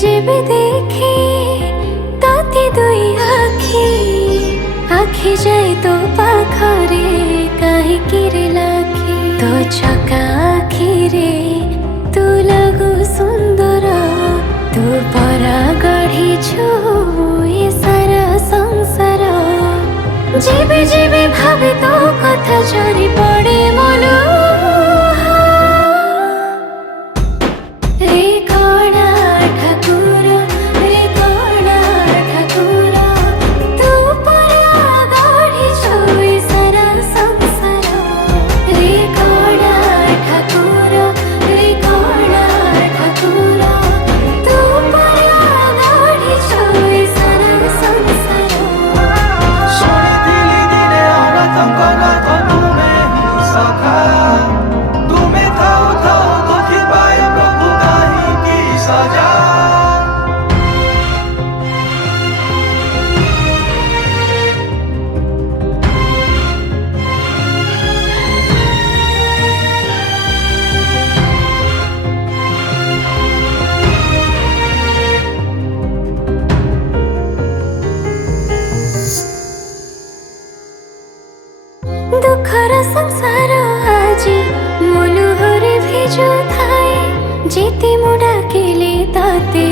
जेबे देखे ताती दुई आखी जाए तो पाखरे काहे किरे लाखी तो छका आखिरे तू लगु सुंदर तू परा गढ़ी छु ये सारा संसार जेबे जेबे भावे तो कथा झरी पड़े मोलो दुखर संसार आजी मोलुहरे भिजु थाए जेते मुडा केले ताते